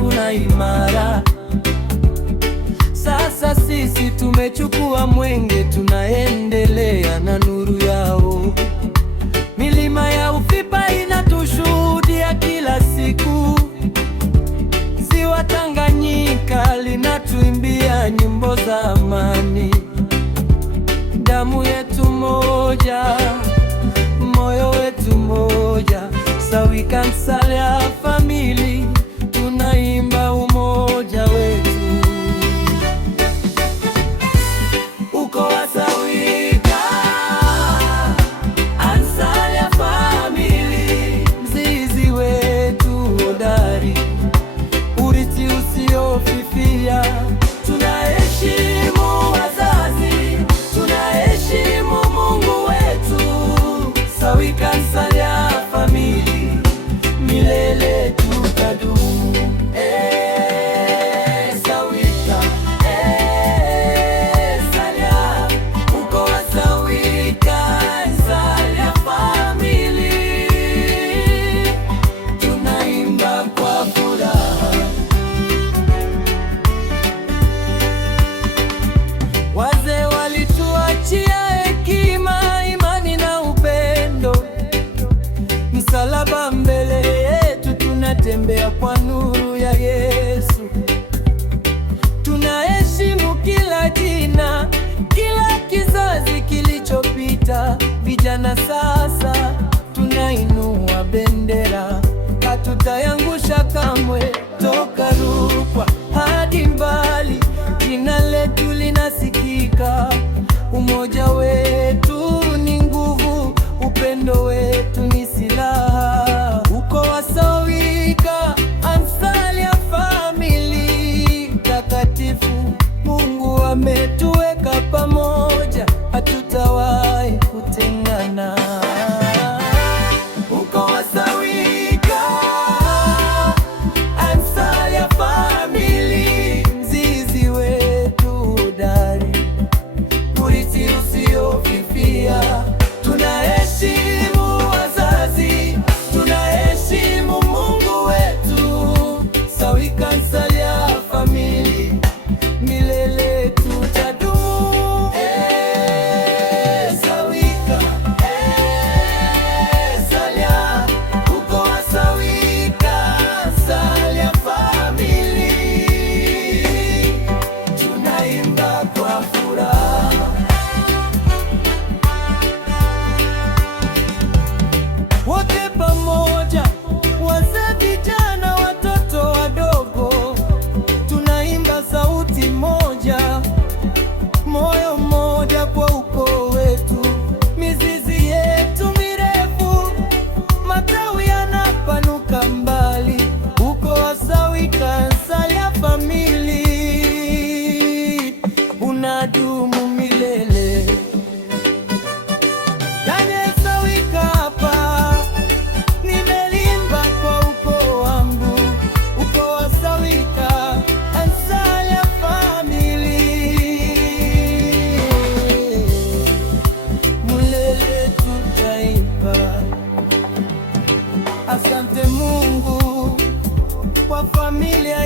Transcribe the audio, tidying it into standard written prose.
refu na imara. Sasa sisi tumechukua mwenge, tunaendelea na nuru yao. Milima ya Ufipa inatushuhudia kila siku. Ziwa Tanganyika linatuimbia nyimbo za amani. Damu yetu moja, moyo wetu moja, Sawi Kansalia Family, tunaimba umoja wetu. Uko Wasawika, Kansalia Family, mzizi wetu hodari, urithi usiofifia. Tunaheshimu wazazi, tunaheshimu Mungu wetu. Sawi Kansalia Family, milele tutadumu. Sawika, Salia, uko Wasawika, Kansalia Family, tunaimba kwa furaha. Wazee walituachia hekima, imani na upendo. Msalaba mbele yetu, tunatembea kwa nuru ya Yesu. Tunaheshimu kila jina, kila kizazi kilichopita. Vijana sasa tunainua bendera, hatutaiangusha kamwe. Toka Rukwa hadi mbali, jina letu linasikika. Umoja wetu ni nguvu, upendo wetu ni silaha. Uko Wasawika, Kansalia Family, takatifu. Mungu ametuweka pamoja, hatutawahi kutengana. Uko Wasawika, Kansalia Family, mzizi wetu hodari, urithi usiofifia. Tunaheshimu wazazi, tunaheshimu Mungu wetu. Sawi Kansalia Family, milele tutadumu. Sawika, Salia, uko Wasawika, Kansalia Family, tunaimba kwa furaha. Wote pamoja, wazee, vijana, watoto wadogo, tunaimba sauti moja, moyo mmoja kwa ukoo wetu. Mizizi yetu mirefu, matawi yanapanuka mbali. Uko Wasawika, Kansalia Family, unadumu milele. Daniel Sawika hapa, nimelimba kwa ukoo wangu. Uko Wasawika, Kansalia Family, milele tutaimba. Asante Mungu kwa familia